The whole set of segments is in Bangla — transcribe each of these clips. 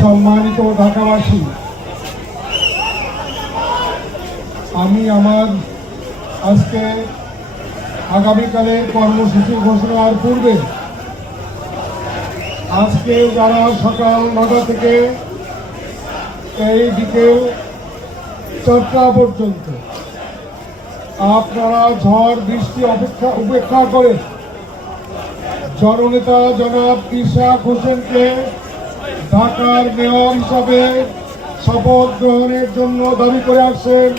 সম্মানিত ঢাকাবাসী, আমি আমার আজকে আগামীকালের কর্মসূচি ঘোষণার পূর্বে আজকে যারা সকাল নটা থেকে এই বিকেল চারটা পর্যন্ত আপনারা ঝড়, বৃষ্টি অপেক্ষা উপেক্ষা করে জননেতা জনাব ইশাক হোসেনকে ঢাকার মেয়র হিসাবে শপথ গ্রহণের জন্য দাবি করে আসছেন।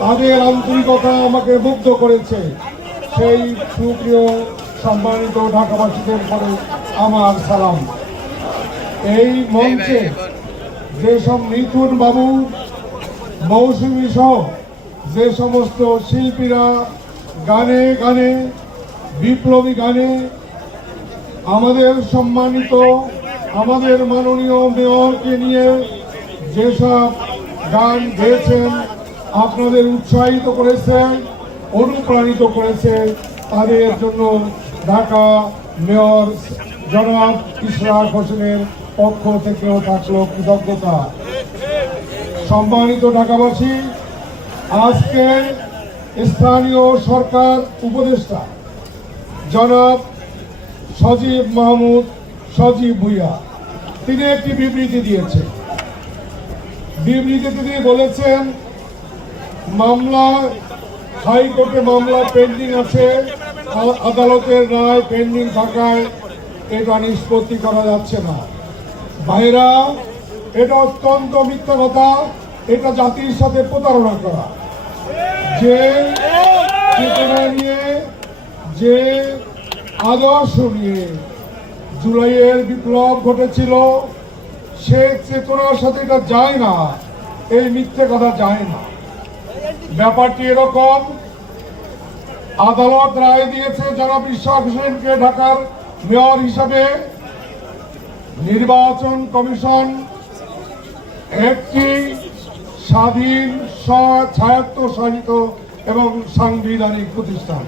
তাদের আন্তরিকতা আমাকে মুগ্ধ করেছে। সেই সুপ্রিয়, সম্মানিত ঢাকাবাসীদের পরে আমার সালাম। এই মঞ্চে যেসব মিথুন বাবু, মৌসুমী সহ যে সমস্ত শিল্পীরা গানে গানে, বিপ্লবী গানে আমাদের সম্মানিত আমাদের মাননীয় মেয়রকে নিয়ে যেসব গান গেয়েছেন, আপনাদের উৎসাহিত করেছে অনুপ্রাণিত করেছে তাদের জন্য ঢাকা মেয়র জনাব ইশরাক হোসেনের পক্ষ থেকেও থাকল কৃতজ্ঞতা। সম্মানিত ঢাকাবাসী, আজকে স্থানীয় সরকার উপদেষ্টা জনাব সজীব মাহমুদ সজীব ভুইয়া। তিনি একটি বিবৃতি দিয়েছেন। বিবৃতিতে তিনি বলেছেন, মামলা, হাইকোর্টে মামলা পেন্ডিং আছে আদালতের রায় পেন্ডিং থাকায় এটা নিষ্পত্তি করা যাচ্ছে না। ভাইরা, এটা অত্যন্ত মিথ্যা কথা, এটা জাতির সাথে প্রতারণা করা। যে চেতনা নিয়ে, যে আদর্শ নিয়ে জুলাইয়ের বিপ্লব ঘটেছিল সে চেতনার সাথে এটা যায় না, এই মিথ্যে কথা যায় না। ব্যাপারটি এরকম, আদালত রায় দিয়েছে জনাব ইশাক হোসেনকে ঢাকার মেয়র হিসাবে। নির্বাচন কমিশন একটি স্বাধীন স্বায়ত্তশাসিত এবং সাংবিধানিক প্রতিষ্ঠান।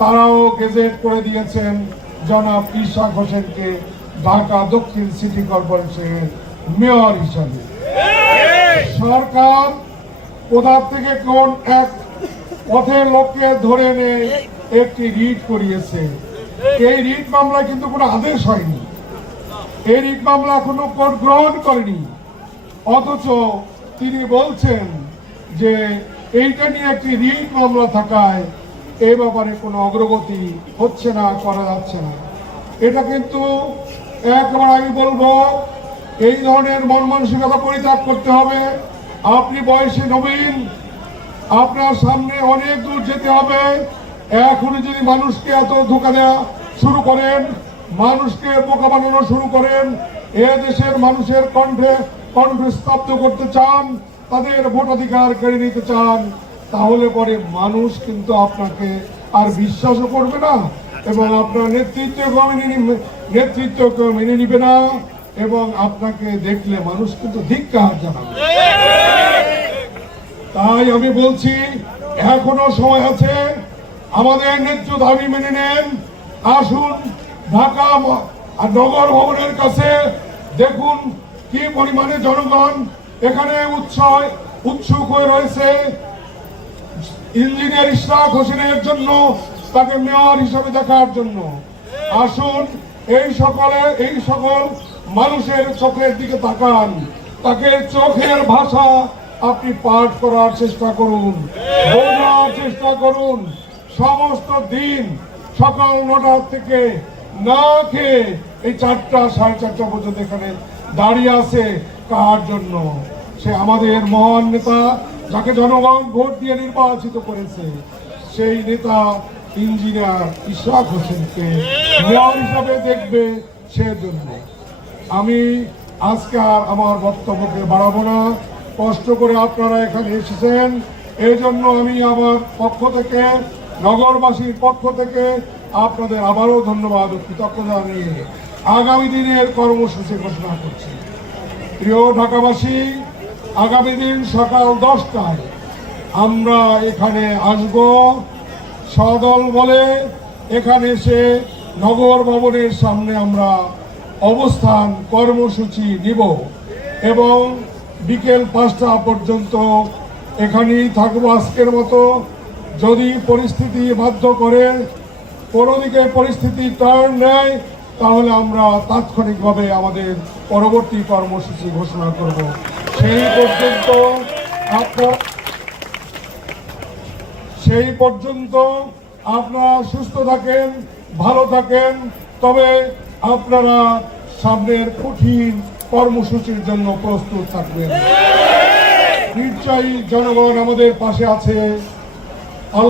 তারাও গেজেট করে দিয়েছেন। জনাব ইশাক হোসেনকে ঢাকা দক্ষিণ সিটি কর্পোরেশনের মেয়র হিসাবে। সরকার কোথার থেকে কোন এক পথের লোককে ধরে এনে একটি রিট করিয়েছে? এই রিট মামলা কিন্তু কোনো আদেশ হয়নি। এই রিট মামলা কোনো কোর্ট গ্রহণ করেনি। অথচ তিনি বলছেন যে এইটা নিয়ে একটি রিট মামলা থাকায় এ ব্যাপারে কোনো অগ্রগতি হচ্ছে না, করা যাচ্ছে না। এটা কিন্তু একবার আমি বলব, এই ধরনের মন মানসিকতা পরিত্যাগ করতে হবে। আপনি বয়সে নবীন, আপনার সামনে অনেক দূর যেতে হবে। এখনই যদি মানুষকে এত ধোকা দেওয়া শুরু করেন, মানুষকে বোকা বানানো শুরু করেন, এ দেশের মানুষের কণ্ঠে কণ্ঠ স্তব্ধ করতে চান, তাদের ভোটাধিকার কেড়ে নিতে চান তাহলে পরে মানুষ কিন্তু আপনাকে আর বিশ্বাসও করবে না এবং আপনার নেতৃত্বকেও মেনে নেতৃত্বকেও মেনে নিবে না এবং আপনাকে দেখলে মানুষ কিন্তু ধিক্কার জানাবে। তাই আমি বলছি, এখনও সময় আছে, আমাদের ন্যায্য দাবি মেনে নেন। আসুন ঢাকা আর নগর ভবনের কাছে দেখুন কি পরিমাণে জনগণ এখানে উৎসব উৎসুক হয়ে রয়েছে। ইঞ্জিনিয়ার ইশরাক হোসেনের জন্য, তাকে মেয়র হিসেবে দেখার জন্য। আসুন, এই সকলে, এই সকল মানুষের চোখের দিকে তাকান। তাকে চোখের ভাষা আপনি পাঠ করার চেষ্টা করুন চেষ্টা করুন। সমস্ত দিন সকাল নটা থেকে না খেয়ে এই চারটা, সাড়ে চারটা পর্যন্ত এখানে দাঁড়িয়ে আছে কার জন্য? সে আমাদের মহান নেতা যাকে জনগণ ভোট দিয়ে নির্বাচিত করেছে, সেই নেতা ইঞ্জিনিয়ার ইশরাক হোসেনকে মেয়র হিসাবে দেখবে সেজন্য আমি আজকে আর আমার বক্তব্যকে বাড়াবো না। কষ্ট করে আপনারা এখানে এসেছেন। এই জন্য আমি আমার পক্ষ থেকে, নগরবাসীর পক্ষ থেকে আপনাদের আবারও ধন্যবাদ ও কৃতজ্ঞতা জানিয়ে আগামী দিনের কর্মসূচি ঘোষণা করছি। প্রিয় ঢাকাবাসী আগামী দিন সকাল দশটায় আমরা এখানে আসব। সদল বলে এখানে এসে নগর ভবনের সামনে আমরা অবস্থান কর্মসূচি নিব এবং বিকেল পাঁচটা পর্যন্ত এখানেই থাকব আজকের মতো। যদি পরিস্থিতি বাধ্য করে কোনো দিকে পরিস্থিতি টার্ন নেয়, তাহলে আমরা তাৎক্ষণিকভাবে আমাদের পরবর্তী কর্মসূচি ঘোষণা করব। সেই পর্যন্ত আপনার সেই পর্যন্ত আপনারা সুস্থ থাকেন, ভালো থাকেন, তবে আপনারা সামনের কঠিন কর্মসূচির জন্য প্রস্তুত থাকবেন। নিশ্চয়ই জনগণ আমাদের পাশে আছে।